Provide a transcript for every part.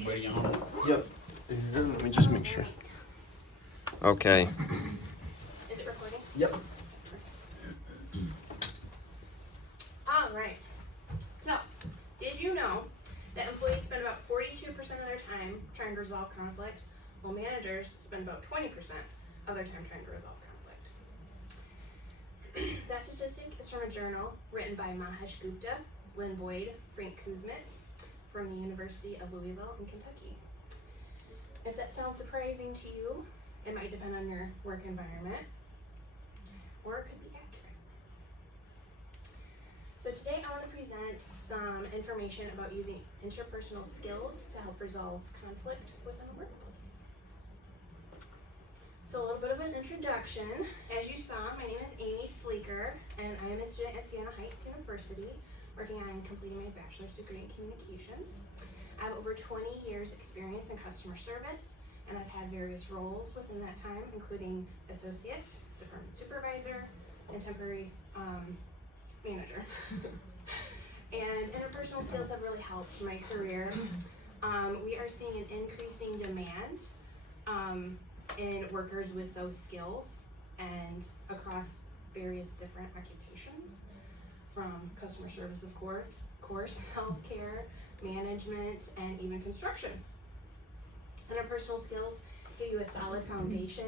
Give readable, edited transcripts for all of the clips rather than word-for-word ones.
I'm waiting at home. Yep. Let me just make sure. Okay. Is it recording? Yep. All right. So, did you know that employees spend about 42% of their time trying to resolve conflict, while managers spend about 20% of their time trying to resolve conflict? That statistic is from a journal written by Mahesh Gupta, Lynn Boyd, Frank Kuzmits from the University of Louisville in Kentucky. If that sounds surprising to you, it might depend on your work environment, or it could be accurate. So today I want to present some information about using interpersonal skills to help resolve conflict within a workplace. So a little bit of an introduction. As you saw, my name is Amy Sleeker, and I am a student at Siena Heights University, working on completing my bachelor's degree in communications. I have over 20 years experience in customer service, and I've had various roles within that time, including associate, department supervisor, and temporary manager. And interpersonal skills have really helped my career. We are seeing an increasing demand in workers with those skills and across various different occupations, from customer service, of course, healthcare, management, and even construction. Interpersonal skills give you a solid foundation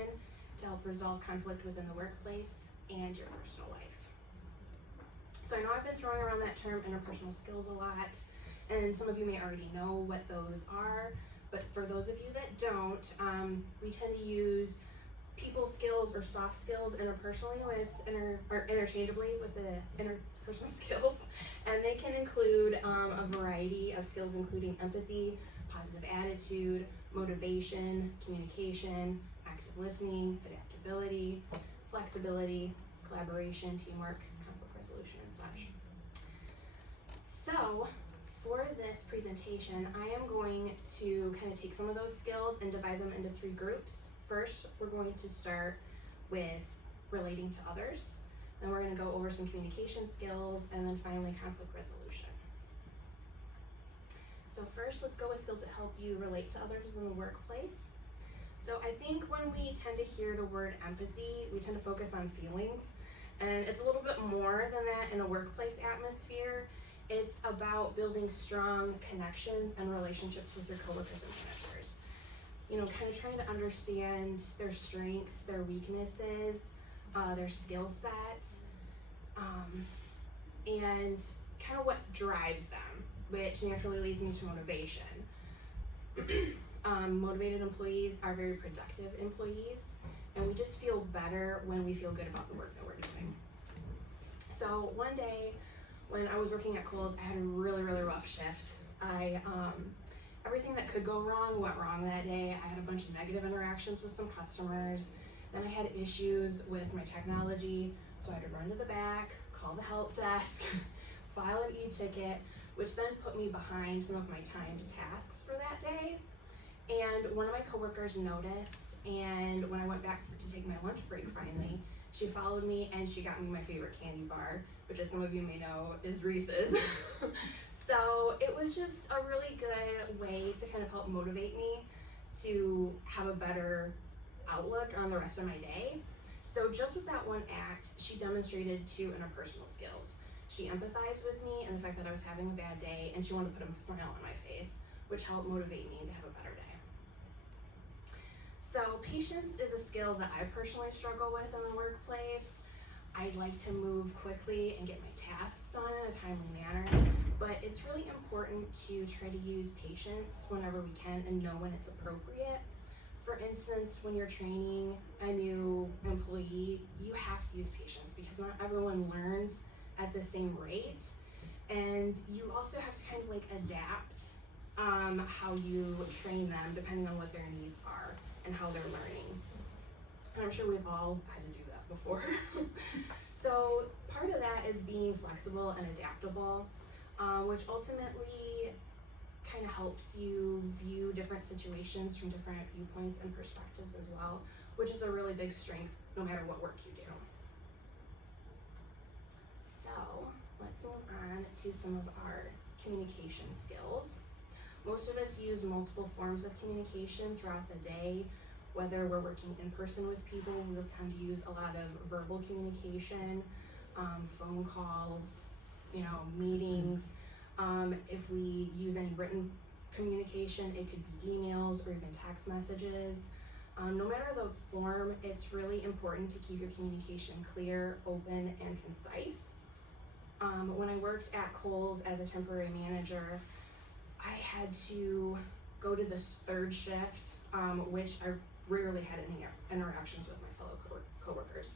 to help resolve conflict within the workplace and your personal life. So I know I've been throwing around that term interpersonal skills a lot, and some of you may already know what those are, but for those of you that don't, we tend to use people skills or soft skills interpersonally or interchangeably with the interpersonal skills, and they can include a variety of skills, including empathy, positive attitude, motivation, communication, active listening, adaptability, flexibility, collaboration, teamwork, conflict resolution, and such. So for this presentation, I am going to kind of take some of those skills and divide them into 3 groups. First, we're going to start with relating to others. Then we're going to go over some communication skills, and then finally conflict resolution. So first, let's go with skills that help you relate to others within the workplace. So I think when we tend to hear the word empathy, we tend to focus on feelings, and it's a little bit more than that in a workplace atmosphere. It's about building strong connections and relationships with your coworkers and managers. You know, kind of trying to understand their strengths, their weaknesses, their skill set, and kind of what drives them, which naturally leads me to motivation. Motivated employees are very productive employees, and we just feel better when we feel good about the work that we're doing. So one day when I was working at Kohl's, I had a really rough shift. Everything that could go wrong went wrong that day. I had a bunch of negative interactions with some customers. Then I had issues with my technology, so I had to run to the back, call the help desk, file an e-ticket, which then put me behind some of my timed tasks for that day. And one of my coworkers noticed, and when I went back to take my lunch break finally, she followed me and she got me my favorite candy bar, which, as some of you may know, is Reese's. So it was just a really good way to kind of help motivate me to have a better outlook on the rest of my day. So just with that one act, she demonstrated 2 interpersonal skills. She empathized with me and the fact that I was having a bad day, and she wanted to put a smile on my face, which helped motivate me to have a better day. So patience is a skill that I personally struggle with in the workplace. I like to move quickly and get my tasks done in a timely manner, but it's really important to try to use patience whenever we can and know when it's appropriate. For instance, when you're training a new employee, you have to use patience because not everyone learns at the same rate, and you also have to kind of like adapt how you train them depending on what their needs are and how they're learning. And I'm sure we've all had to do that before. So part of that is being flexible and adaptable, which ultimately kind of helps you view different situations from different viewpoints and perspectives as well, which is a really big strength no matter what work you do. So let's move on to some of our communication skills. Most of us use multiple forms of communication throughout the day. Whether we're working in person with people, we'll tend to use a lot of verbal communication, phone calls, meetings. If we use any written communication, it could be emails or even text messages. No matter the form, it's really important to keep your communication clear, open, and concise. When I worked at Kohl's as a temporary manager, I had to go to this third shift, which I rarely had any interactions with my fellow coworkers.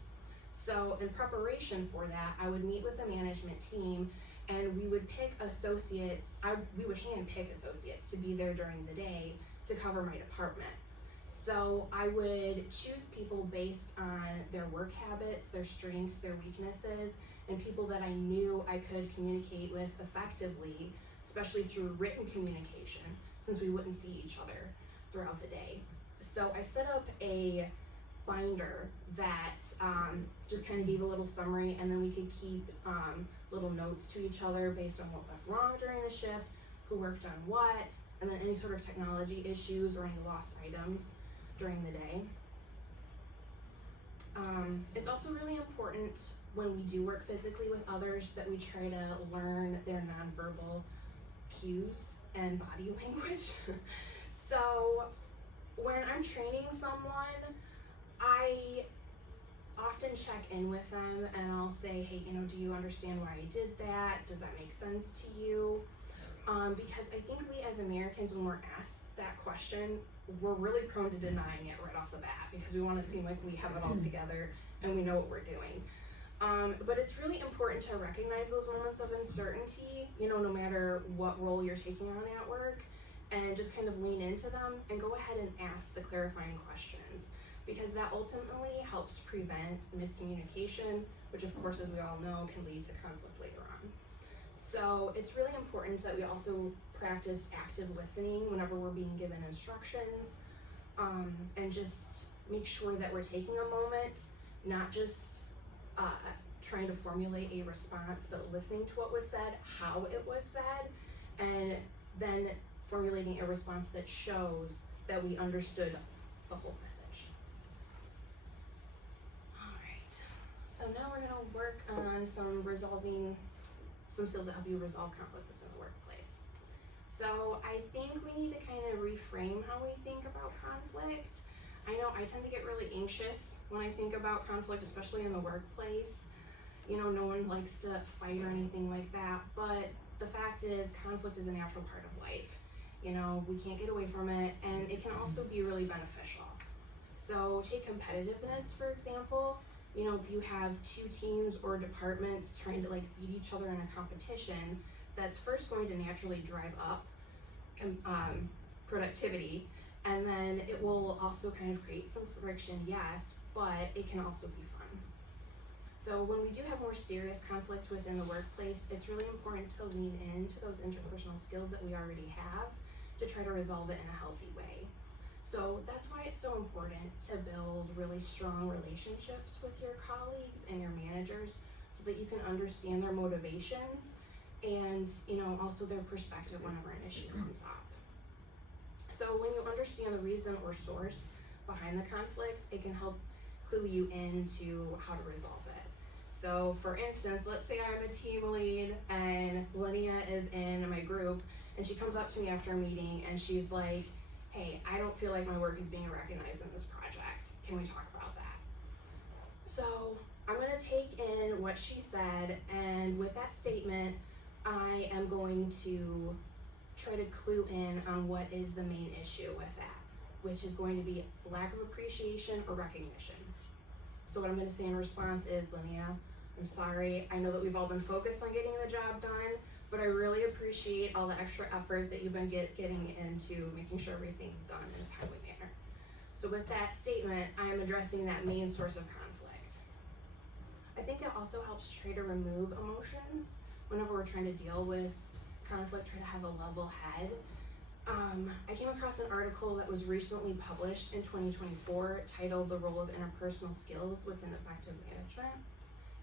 So in preparation for that, I would meet with the management team, and we would pick associates. We would hand pick associates to be there during the day to cover my department. So I would choose people based on their work habits, their strengths, their weaknesses, and people that I knew I could communicate with effectively, especially through written communication, since we wouldn't see each other throughout the day. So I set up a binder that just kind of gave a little summary, and then we could keep little notes to each other based on what went wrong during the shift, who worked on what, and then any sort of technology issues or any lost items during the day. It's also really important when we do work physically with others that we try to learn their nonverbal cues and body language. So when I'm training someone, I often check in with them and I'll say, hey, do you understand why I did that? Does that make sense to you? Because I think we as Americans, when we're asked that question, we're really prone to denying it right off the bat because we want to seem like we have it all together and we know what we're doing. But it's really important to recognize those moments of uncertainty, no matter what role you're taking on at work, and just kind of lean into them and go ahead and ask the clarifying questions, because that ultimately helps prevent miscommunication, which of course, as we all know, can lead to conflict later on. So it's really important that we also practice active listening whenever we're being given instructions, and just make sure that we're taking a moment, not just trying to formulate a response, but listening to what was said, how it was said, and then formulating a response that shows that we understood the whole message. All right, so now we're gonna work on some skills that help you resolve conflict within the workplace. So I think we need to kind of reframe how we think about conflict. I know I tend to get really anxious when I think about conflict, especially in the workplace. No one likes to fight or anything like that, but the fact is conflict is a natural part of life. We can't get away from it, and it can also be really beneficial. So take competitiveness, for example. If you have two teams or departments trying to beat each other in a competition, that's first going to naturally drive up productivity, and then it will also kind of create some friction, yes, but it can also be fun. So when we do have more serious conflict within the workplace, it's really important to lean into those interpersonal skills that we already have to try to resolve it in a healthy way. So that's why it's so important to build really strong relationships with your colleagues and your managers so that you can understand their motivations and also their perspective whenever an issue comes up. So when you understand the reason or source behind the conflict, it can help clue you into how to resolve it. So for instance, let's say I'm a team lead and Linnea is in my group, and she comes up to me after a meeting and she's like, hey, I don't feel like my work is being recognized in this project. Can we talk about that? So I'm gonna take in what she said, and with that statement, I am going to try to clue in on what is the main issue with that, which is going to be lack of appreciation or recognition. So what I'm gonna say in response is, Linnea, I'm sorry, I know that we've all been focused on getting the job done, but I really appreciate all the extra effort that you've been getting into making sure everything's done in a timely manner. So with that statement, I'm addressing that main source of conflict. I think it also helps try to remove emotions whenever we're trying to deal with conflict, try to have a level head. I came across an article that was recently published in 2024 titled The Role of Interpersonal Skills Within Effective Management.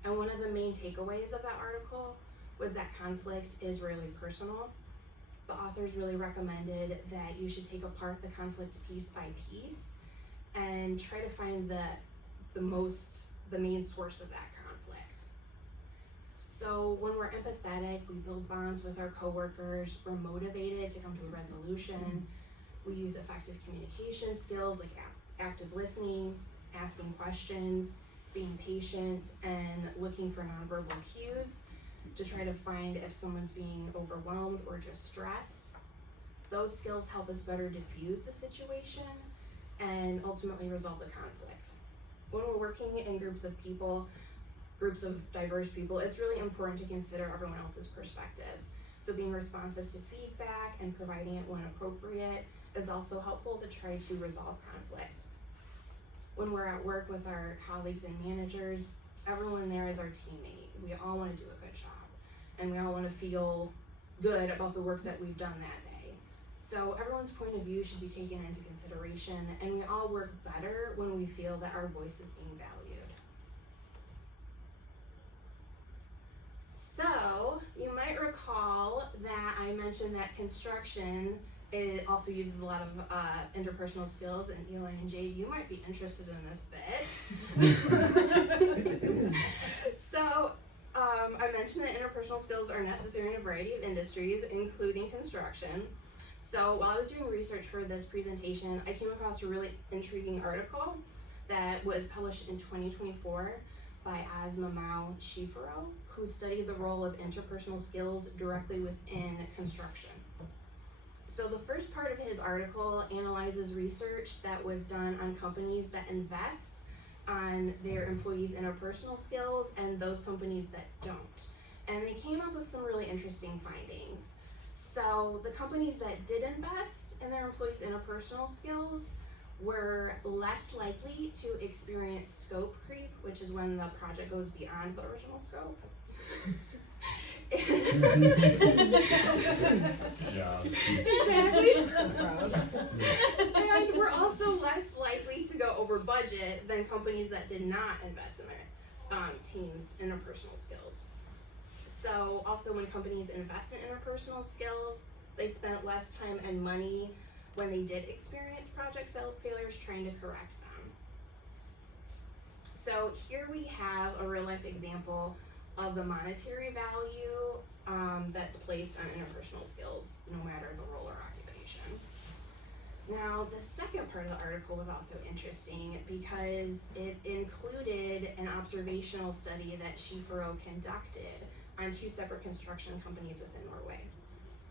And one of the main takeaways of that article was that conflict is really personal. the authors really recommended that you should take apart the conflict piece by piece and try to find the main source of that conflict. So when we're empathetic, we build bonds with our coworkers, we're motivated to come to a resolution, we use effective communication skills like active listening, asking questions, being patient, and looking for nonverbal cues to try to find if someone's being overwhelmed or just stressed. Those skills help us better diffuse the situation and ultimately resolve the conflict. When we're working in groups of diverse people, it's really important to consider everyone else's perspectives. So being responsive to feedback and providing it when appropriate is also helpful to try to resolve conflict. When we're at work with our colleagues and managers, everyone there is our teammate. We all want to do a good job, and we all want to feel good about the work that we've done that day. So everyone's point of view should be taken into consideration, and we all work better when we feel that our voice is being valued. So you might recall that I mentioned that construction, it also uses a lot of interpersonal skills, and Eli and Jade, you might be interested in this bit. So I mentioned that interpersonal skills are necessary in a variety of industries, including construction. So while I was doing research for this presentation, I came across a really intriguing article that was published in 2024 by Asmamaw Chifero, who studied the role of interpersonal skills directly within construction. So the first part of his article analyzes research that was done on companies that invest on their employees' interpersonal skills and those companies that don't. And they came up with some really interesting findings. So the companies that did invest in their employees' interpersonal skills were less likely to experience scope creep, which is when the project goes beyond the original scope. Yeah. Exactly. And we're also less likely to go over budget than companies that did not invest in their team's interpersonal skills. So also when companies invest in interpersonal skills, they spent less time and money when they did experience project failures trying to correct them. So here we have a real life example of the monetary value that's placed on interpersonal skills, no matter the role or occupation. Now, the second part of the article was also interesting because it included an observational study that Chifero conducted on 2 separate construction companies within Norway.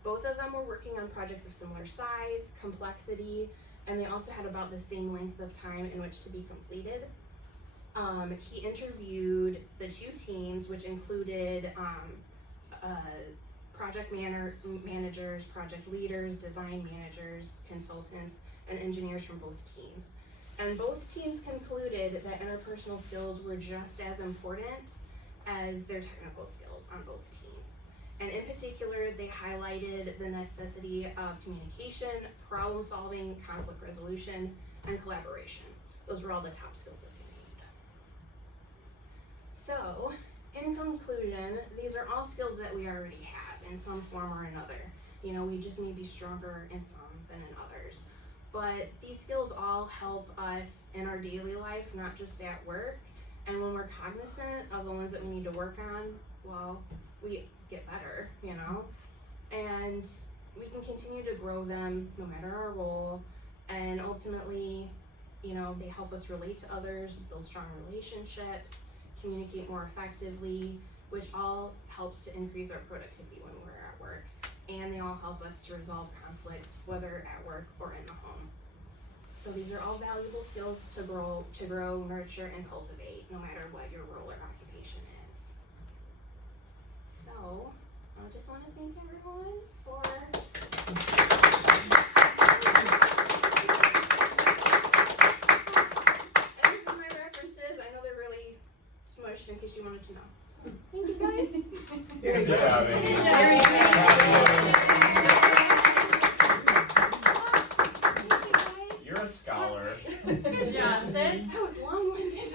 Both of them were working on projects of similar size, complexity, and they also had about the same length of time in which to be completed. He interviewed the 2 teams, which included project managers, project leaders, design managers, consultants, and engineers from both teams. And both teams concluded that interpersonal skills were just as important as their technical skills on both teams. And in particular, they highlighted the necessity of communication, problem solving, conflict resolution, and collaboration. Those were all the top skills that they named. So, in conclusion, these are all skills that we already have in some form or another. You know, we just may be stronger in some than in others. But these skills all help us in our daily life, not just at work. And when we're cognizant of the ones that we need to work on, well, we get better, you know? And we can continue to grow them no matter our role. And ultimately, you know, they help us relate to others, build strong relationships, communicate more effectively, which all helps to increase our productivity when we're at work. And they all help us to resolve conflicts, whether at work or in the home. So these are all valuable skills to grow, nurture, and cultivate, no matter what your role or occupation is. So I just want to thank everyone for and for my references. I know they're really smushed in case you wanted to know. So thank you guys. Very good job, Amy. You're a scholar. Good job, sis. That was long-winded.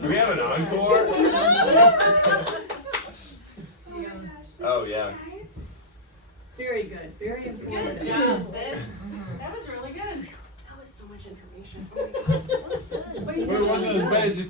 Do we have an encore? Oh my gosh. Oh, yeah. Guys. Very good, very informative. Good job, sis. That was really good. That was so much information. Oh my God. What are you Well, it doing? wasn't as bad as you